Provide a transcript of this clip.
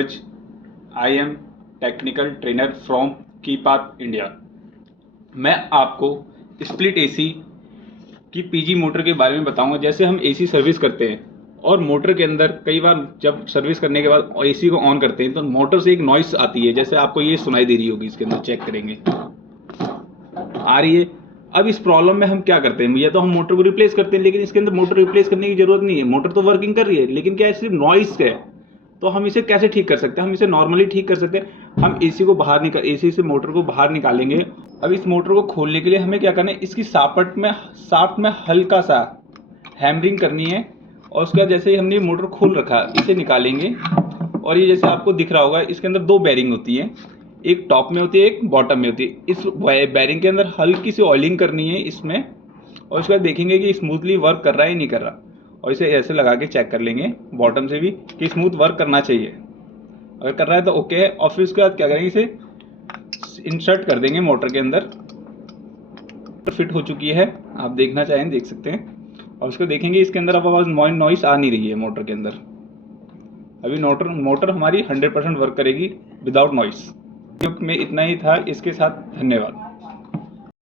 Suraj. I am technical trainer from Keypath India. मैं आपको split AC की PG motor के बारे में बताऊंगा। जैसे हम एसी सर्विस करते हैं और मोटर के अंदर कई बार जब सर्विस करने के बाद एसी को ऑन करते हैं तो मोटर से एक नॉइस आती है, जैसे आपको ये सुनाई दे रही होगी। इसके अंदर चेक करेंगे, आ रही है। अब इस प्रॉब्लम में हम क्या करते हैं, या तो हम मोटर को रिप्लेस करते हैं, लेकिन इसके अंदर मोटर रिप्लेस करने की जरूरत नहीं है, मोटर तो वर्किंग कर रही है, लेकिन क्या है, सिर्फ नॉइस है। तो हम इसे कैसे ठीक कर सकते हैं? हम इसे नॉर्मली ठीक कर सकते हैं। हम एसी को बाहर निकाल एसी से मोटर को बाहर निकालेंगे। अब इस मोटर को खोलने के लिए हमें क्या करना है, इसकी शाफ्ट में हल्का सा हैमरिंग करनी है। और उसके बाद जैसे ही हमने मोटर खोल रखा, इसे निकालेंगे। और ये जैसे आपको दिख रहा होगा, इसके अंदर दो बैरिंग होती है, एक टॉप में होती है, एक बॉटम में होती है। इस बैरिंग के अंदर हल्की सी ऑयलिंग करनी है इसमें, और उसके बाद देखेंगे कि स्मूथली वर्क कर रहा है या नहीं कर रहा। और इसे ऐसे लगा के चेक कर लेंगे बॉटम से भी कि स्मूथ वर्क करना चाहिए। अगर कर रहा है तो ओके है। और फिर उसके बाद क्या करेंगे, इसे इंसर्ट कर देंगे मोटर के अंदर। फिट हो चुकी है, आप देखना चाहें देख सकते हैं। और उसको देखेंगे, इसके अंदर अब आवाज नॉइस आ नहीं रही है मोटर के अंदर। अभी मोटर हमारी 100% वर्क करेगी विदाउट नॉइस। में इतना ही था। इसके साथ धन्यवाद।